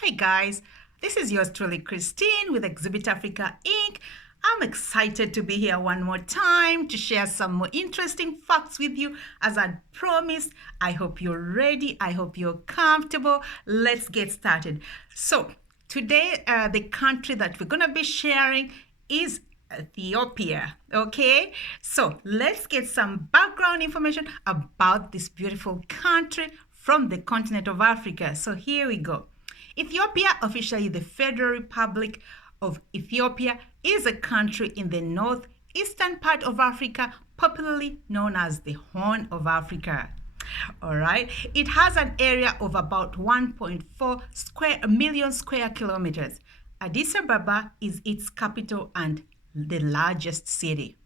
Hi guys, this is yours truly Christine with Exhibit Africa Inc. I'm excited to be here one more time to share some more interesting facts with you as I promised. I hope you're ready. I hope you're comfortable. Let's get started. So today, the country that we're going to be sharing is Ethiopia. Okay, so let's get some background information about this beautiful country from the continent of Africa. So here we go. Ethiopia, officially the Federal Republic of Ethiopia, is a country in the northeastern part of Africa, popularly known as the Horn of Africa. All right. It has an area of about 1.4 million square kilometers. Addis Ababa is its capital and the largest city.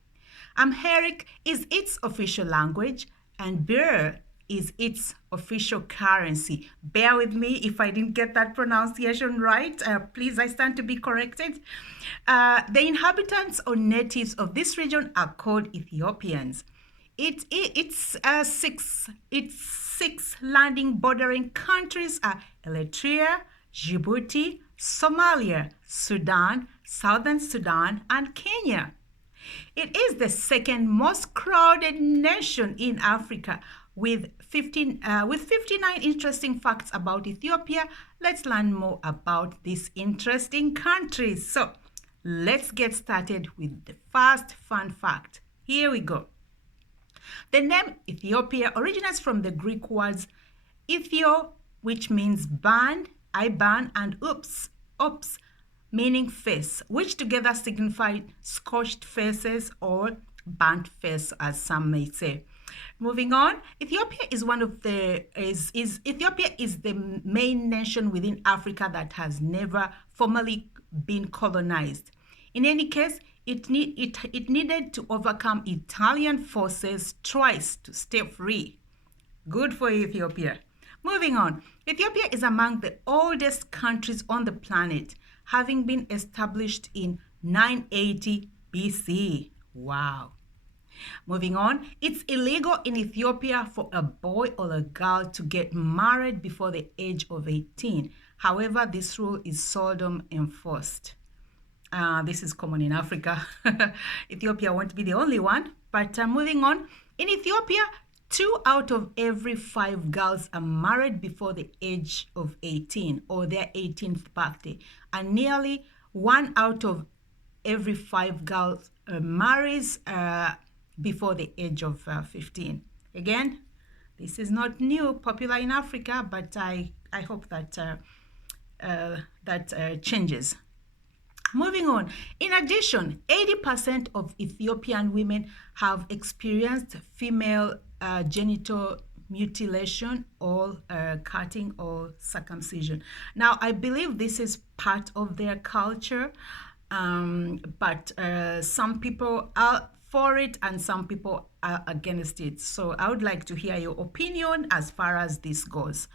Amharic is its official language, and Birr is its official currency. Bear with me if I didn't get that pronunciation right. Please, I stand to be corrected. The inhabitants or natives of this region are called Ethiopians. Its six landing bordering countries are Eritrea, Djibouti, Somalia, Sudan, Southern Sudan, and Kenya. It is the second most crowded nation in Africa with 59 interesting facts about Ethiopia. Let's learn more about this interesting country. So let's get started with the first fun fact. Here we go. The name Ethiopia originates from the Greek words ethio, which means burn, I burn, and ops, meaning face, which together signify scorched faces or burnt face, as some may say. Moving on, Ethiopia is Ethiopia is the main nation within Africa that has never formally been colonized. In any case, it needed to overcome Italian forces twice to stay free. Good for Ethiopia. Moving on, Ethiopia is among the oldest countries on the planet, having been established in 980 BC. Wow. Moving on, it's illegal in Ethiopia for a boy or a girl to get married before the age of 18. However, this rule is seldom enforced. This is common in Africa. Ethiopia won't be the only one. But moving on, in Ethiopia, 2 out of every 5 girls are married before the age of 18 or their 18th birthday. And nearly 1 out of every 5 girls marries before the age of 15. Again, this is not new, popular in Africa, but I hope that changes. Moving on. In addition, 80% of Ethiopian women have experienced female genital mutilation or cutting or circumcision. Now, I believe this is part of their culture, but some people are for it and some people are against it. So I would like to hear your opinion as far as this goes.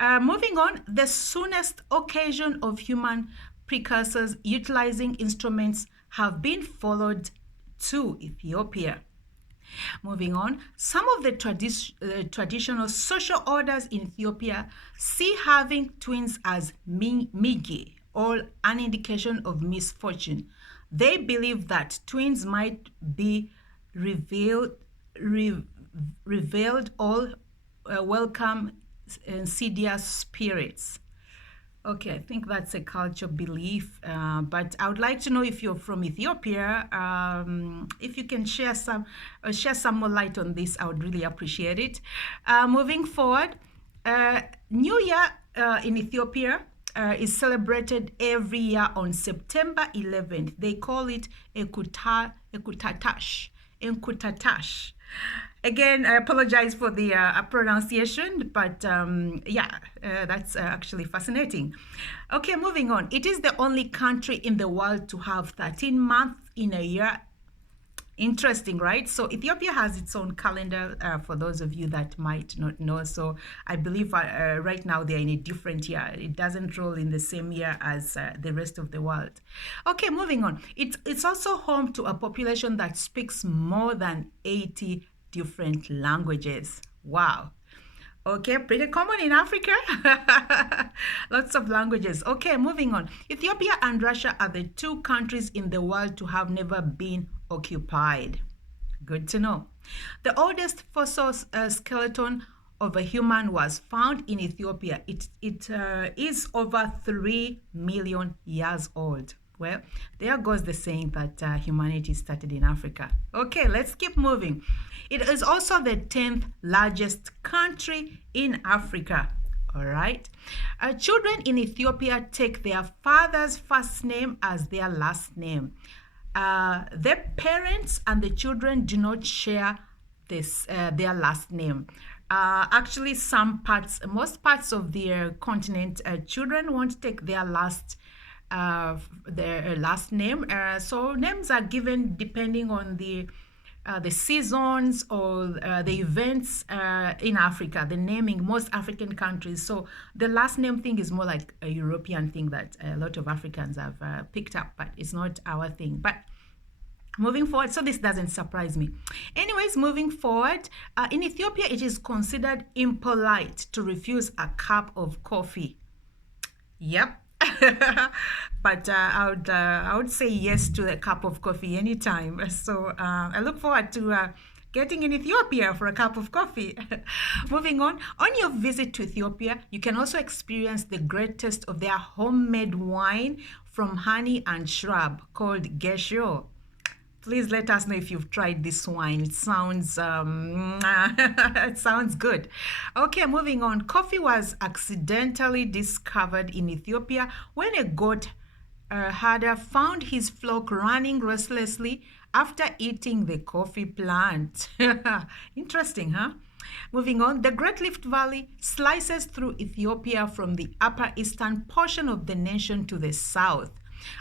Moving on, the soonest occasion of human precursors utilizing instruments have been followed to Ethiopia. Moving on, some of the traditional social orders in Ethiopia see having twins as migi, or an indication of misfortune. They believe that twins might be revealed or welcome insidious spirits. Okay, I think that's a cultural belief, but I would like to know if you're from Ethiopia. If you can share some more light on this, I would really appreciate it. Moving forward, New Year in Ethiopia is celebrated every year on September 11th. They call it Enkutatash. Again, I apologize for the pronunciation, but that's actually fascinating. Okay, moving on. It is the only country in the world to have 13 months in a year. Interesting, right? So Ethiopia has its own calendar for those of you that might not know. So I believe right now they're in a different year. It doesn't roll in the same year as the rest of the world. Okay, moving on. It's also home to a population that speaks more than 80 different languages. Wow. Okay, pretty common in Africa. Lots of languages. Okay, moving on. Ethiopia and Russia are the two countries in the world to have never been occupied. Good to know. The oldest fossil skeleton of a human was found in Ethiopia. It is over 3 million years old. Well, there goes the saying that humanity started in Africa. Okay, let's keep moving. It is also the 10th largest country in Africa. All right. Children in Ethiopia take their father's first name as their last name. The parents and the children do not share their last name. Actually, most parts of the continent, children won't take their last name. So names are given depending on the seasons or the events in Africa, the naming, most African countries. So the last name thing is more like a European thing that a lot of Africans have picked up, but it's not our thing. But moving forward, so this doesn't surprise me. Anyways, moving forward, in Ethiopia, it is considered impolite to refuse a cup of coffee. Yep. But I would say yes to a cup of coffee anytime. So I look forward to getting in Ethiopia for a cup of coffee. Moving on your visit to Ethiopia, you can also experience the great taste of their homemade wine from honey and shrub called gesho. Please let us know if you've tried this wine. It sounds it sounds good. Okay, moving on. Coffee was accidentally discovered in Ethiopia when a goat herder found his flock running restlessly after eating the coffee plant. Interesting, huh? Moving on, the Great Rift Valley slices through Ethiopia from the upper eastern portion of the nation to the south,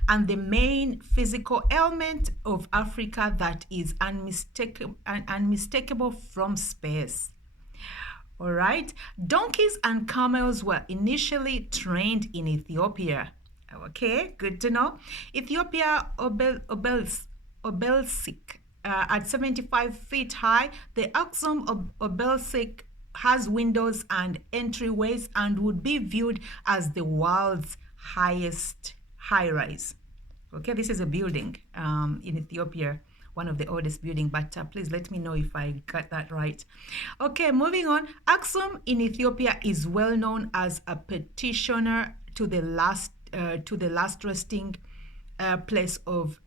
and the main physical element of Africa that is unmistakable from space. All right, donkeys and camels were initially trained in Ethiopia. Okay, good to know. Ethiopia obelisk at 75 feet high. The Aksum obelisk has windows and entryways and would be viewed as the world's highest high-rise. Okay, this is a building in Ethiopia, one of the oldest building, but please let me know if I got that right. Okay, moving on. Aksum in Ethiopia is well known as a petitioner to the last resting place of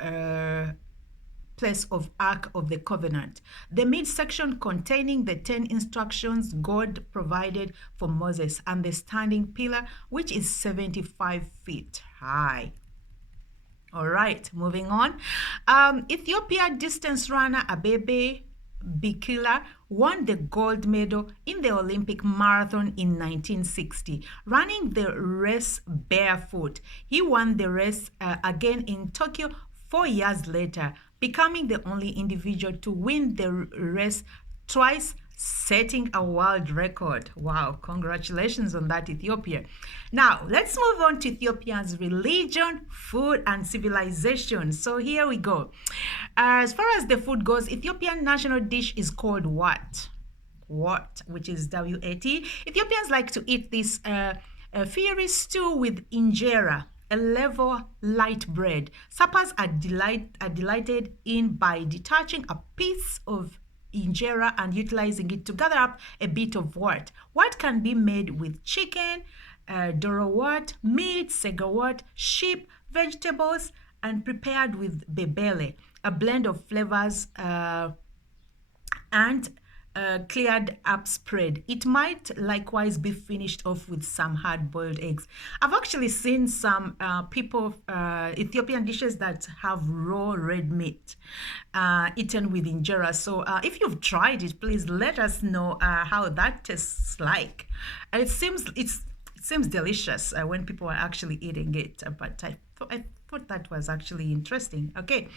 Ark of the Covenant, the midsection containing the 10 instructions God provided for Moses, and the standing pillar, which is 75 feet high. All right, moving on. Ethiopia distance runner Abebe Bikila won the gold medal in the Olympic marathon in 1960, running the race barefoot. He won the race again in Tokyo 4 years later, becoming the only individual to win the race twice, setting a world record. Wow, congratulations on that, Ethiopia. Now, let's move on to Ethiopia's religion, food, and civilization. So here we go. As far as the food goes, Ethiopian national dish is called what? What, which is W-A-T. Ethiopians like to eat this fiery stew with injera, a level light bread. Suppers are delighted in by detaching a piece of injera and utilizing it to gather up a bit of wort. Wort can be made with chicken, doro wort, meat, sega wort, sheep, vegetables, and prepared with bebele, a blend of flavors and cleared up spread. It might likewise be finished off with some hard-boiled eggs. I've actually seen some Ethiopian dishes that have raw red meat eaten with injera. So if you've tried it, please let us know how that tastes like. It seems delicious when people are actually eating it, but I thought that was actually interesting. Okay,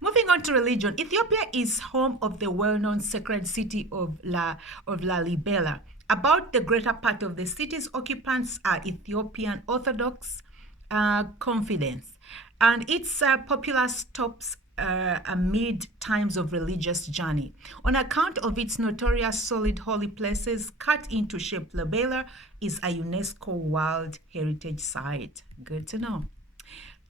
moving on to religion. Ethiopia is home of the well-known sacred city of Lalibela. About the greater part of the city's occupants are Ethiopian Orthodox confidence, and its popular stops amid times of religious journey. On account of its notorious solid holy places cut into shape, Libela is a UNESCO World Heritage Site. Good to know.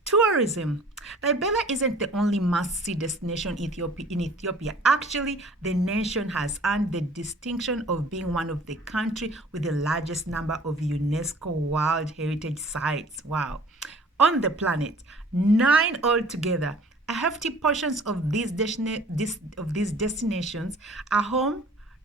Tourism. Libela isn't the only must-see destination in Ethiopia. Actually, the nation has earned the distinction of being one of the countries with the largest number of UNESCO World Heritage Sites. Wow. On the planet, 9 altogether. A hefty portions of these destinations are home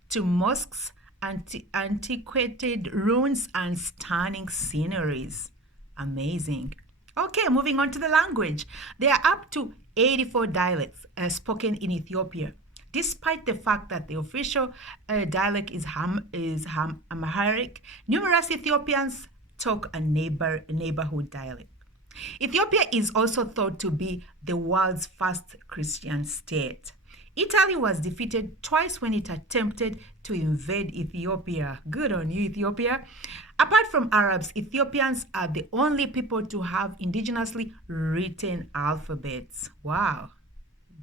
to mosques, antiquated ruins, and stunning sceneries. Amazing. Okay, moving on to the language. There are up to 84 dialects spoken in Ethiopia. Despite the fact that the official dialect is Amharic, numerous Ethiopians talk a neighborhood dialect. Ethiopia is also thought to be the world's first Christian state. Italy was defeated twice when it attempted to invade Ethiopia. Good on you, Ethiopia. Apart from Arabs, Ethiopians are the only people to have indigenously written alphabets. Wow.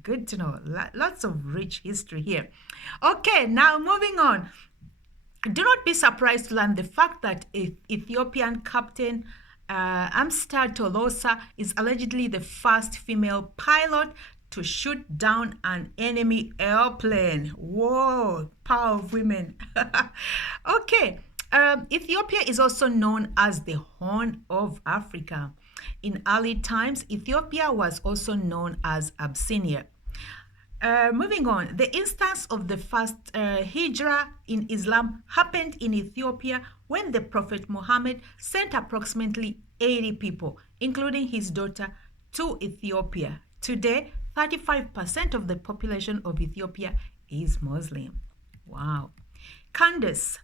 Good to know. Lots of rich history here. Okay, now moving on. Do not be surprised to learn the fact that Ethiopian Captain Amstar Tolosa is allegedly the first female pilot to shoot down an enemy airplane. Whoa, power of women. Okay, Ethiopia is also known as the Horn of Africa. In early times, Ethiopia was also known as Abyssinia. Moving on, the instance of the first hijrah in Islam happened in Ethiopia when the Prophet Muhammad sent approximately 80 people, including his daughter, to Ethiopia. Today, 35% of the population of Ethiopia is Muslim. Wow. Candace.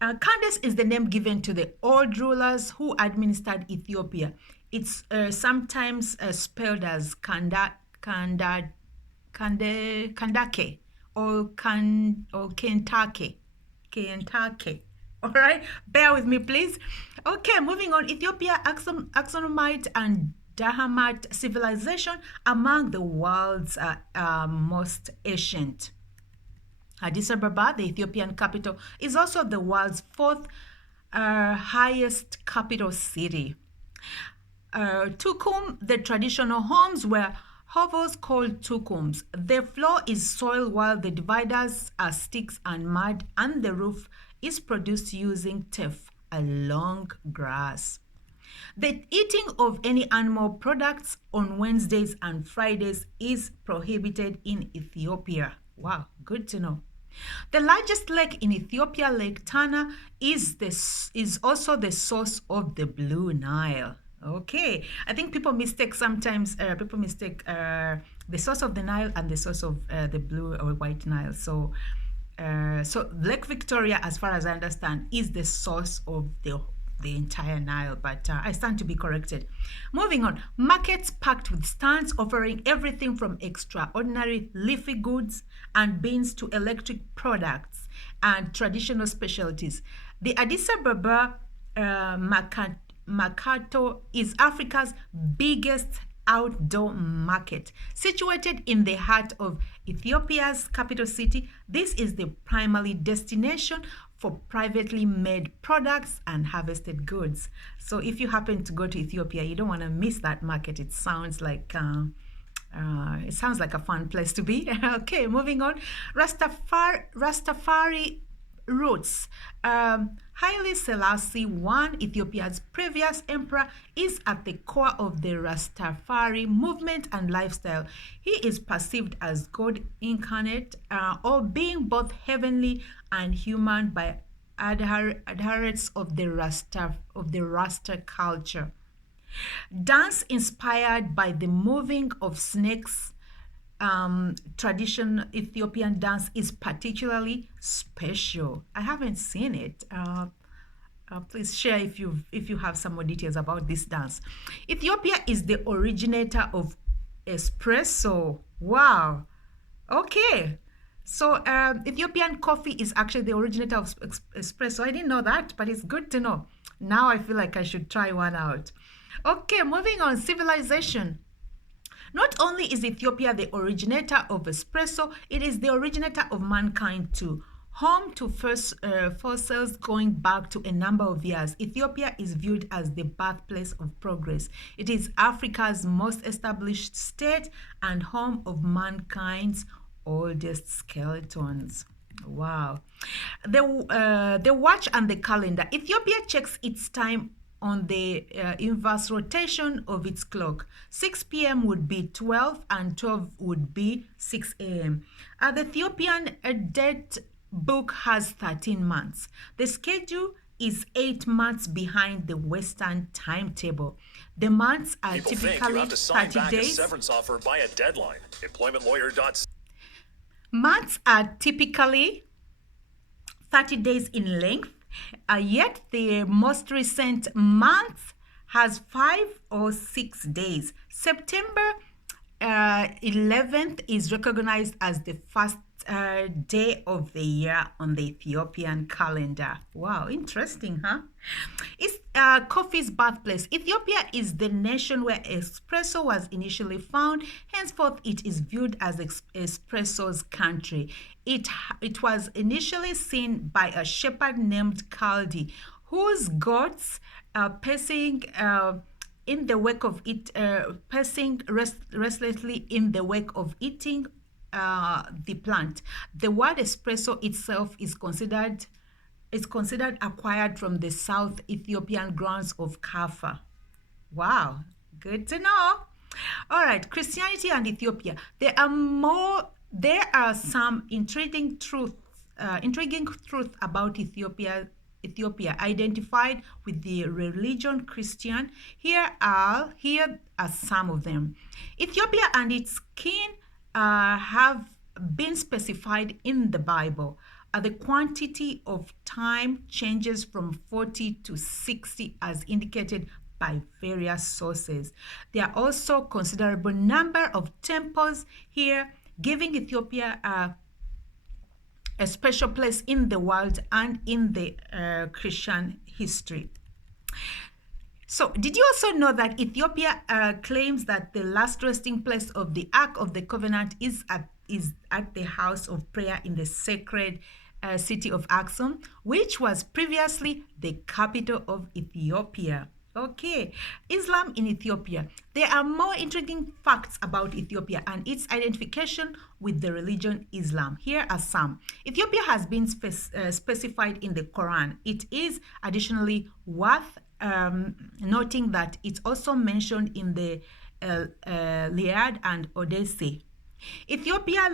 Candace is the name given to the old rulers who administered Ethiopia. It's sometimes spelled as Kandake or Kentucky. All right, bear with me, please. Okay, moving on. Ethiopia, Axumite and Dahamite civilization among the world's most ancient. Addis Ababa, the Ethiopian capital, is also the world's fourth highest capital city. Tukum, the traditional homes were hovels called tukums. The floor is soil while the dividers are sticks and mud, and the roof is produced using teff, a long grass. The eating of any animal products on Wednesdays and Fridays is prohibited in Ethiopia. Wow, good to know. The largest lake in Ethiopia, Lake Tana, is also the source of the Blue Nile. Okay, I think people mistake sometimes. People mistake the source of the Nile and the source of the Blue or White Nile. So Lake Victoria, as far as I understand, is the source of the entire Nile, but I stand to be corrected. Moving on, markets packed with stands offering everything from extraordinary leafy goods and beans to electric products and traditional specialties. The Addis Ababa Mercato is Africa's biggest outdoor market. Situated in the heart of Ethiopia's capital city, this is the primary destination for privately made products and harvested goods. So if you happen to go to Ethiopia, you don't want to miss that market. It sounds like a fun place to be. Okay, moving on. Rastafari roots. Haile Selassie I, Ethiopia's previous emperor, is at the core of the Rastafari movement and lifestyle. He is perceived as God incarnate, or being both heavenly and human by adherents of the Rasta culture. Dance inspired by the moving of snakes. Traditional Ethiopian dance is particularly special. I haven't seen it. Please share if you have some more details about this dance. Ethiopia is the originator of espresso. Wow. Okay. So Ethiopian coffee is actually the originator of espresso. I didn't know that, but it's good to know. Now I feel like I should try one out. Okay, moving on. Civilization. Not only is Ethiopia the originator of espresso, it is the originator of mankind too. Home to first fossils going back to a number of years, Ethiopia is viewed as the birthplace of progress. It is Africa's most established state and home of mankind's oldest skeletons. Wow. The watch and the calendar. Ethiopia checks its time on the inverse rotation of its clock. 6 p.m. would be 12 and 12 would be 6 a.m. The Ethiopian date book has 13 months. The schedule is 8 months behind the Western timetable. The months are People typically think you have to sign 30 back days. a severance offer by a deadline. Employmentlawyer.com. Months are typically 30 days in length, yet the most recent month has 5 or 6 days. September 11th is recognized as the first day of the year on the Ethiopian calendar. Wow, interesting, huh? It's coffee's birthplace. Ethiopia is the nation where espresso was initially found. Henceforth, it is viewed as espresso's country. It was initially seen by a shepherd named Kaldi, whose goats pacing in the wake of pacing restlessly in the wake of eating the plant. The word espresso itself is considered acquired from the South Ethiopian grounds of Kaffa. Wow, good to know. All right, Christianity and Ethiopia. There are some intriguing truths about Ethiopia identified with the religion Christian. Here are some of them. Ethiopia and its king have been specified in the Bible. The quantity of time changes from 40 to 60 as indicated by various sources. There are also considerable number of temples here, giving Ethiopia a special place in the world and in the Christian history. So, did you also know that Ethiopia claims that the last resting place of the Ark of the Covenant is at the house of prayer in the sacred city of Aksum, which was previously the capital of Ethiopia? Okay, Islam in Ethiopia. There are more intriguing facts about Ethiopia and its identification with the religion Islam. Here are some. Ethiopia has been specified in the Quran. It is additionally worth noting that it's also mentioned in the Iliad and Odyssey. Ethiopia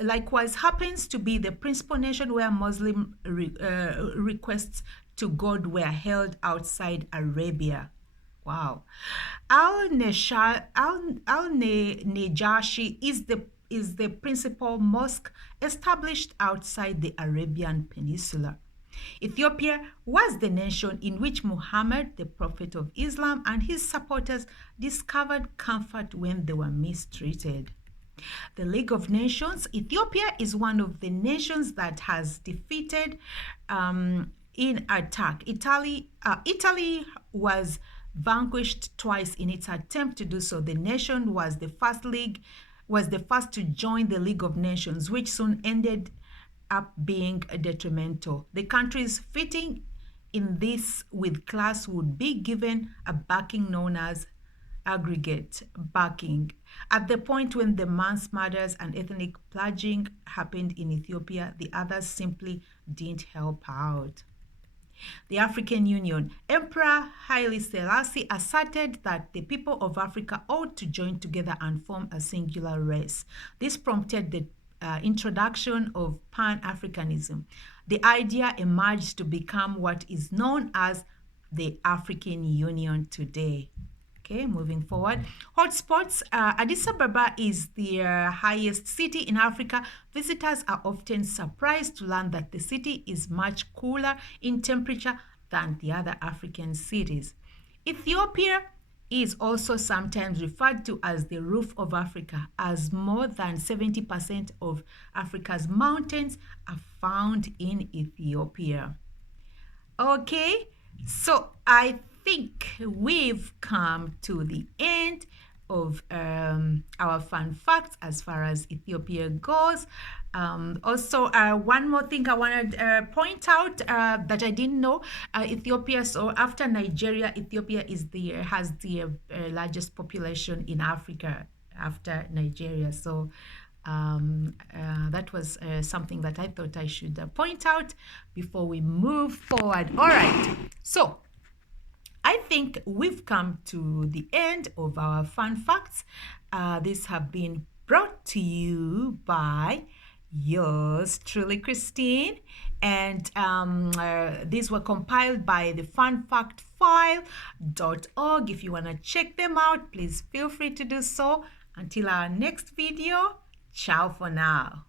likewise happens to be the principal nation where Muslim requests to God were held outside Arabia. Wow. Al-Najashi is the principal mosque established outside the Arabian Peninsula. Ethiopia was the nation in which Muhammad, the prophet of Islam, and his supporters discovered comfort when they were mistreated. The League of Nations. Ethiopia is one of the nations that has defeated in attack. Italy was vanquished twice in its attempt to do so. The nation was the first to join the League of Nations, which soon ended up being detrimental. The countries fitting in this with class would be given a backing known as aggregate backing. At the point when the mass murders and ethnic purging happened in Ethiopia, the others simply didn't help out. The African Union. Emperor Haile Selassie asserted that the people of Africa ought to join together and form a singular race. This prompted the introduction of Pan-Africanism. The idea emerged to become what is known as the African Union today. Okay, moving forward. Hotspots. Addis Ababa is the highest city in Africa. Visitors are often surprised to learn that the city is much cooler in temperature than the other African cities. Ethiopia is also sometimes referred to as the roof of Africa, as more than 70% of Africa's mountains are found in Ethiopia. Okay, so I think we've come to the end of our fun facts as far as Ethiopia goes. Also, one more thing I want to point out that I didn't know: Ethiopia. So after Nigeria, Ethiopia has the largest population in Africa after Nigeria. So that was something that I thought I should point out before we move forward. All right. So I think we've come to the end of our fun facts. These have been brought to you by yours truly, Christine. And these were compiled by the funfactfile.org. If you want to check them out, please feel free to do so. Until our next video, ciao for now.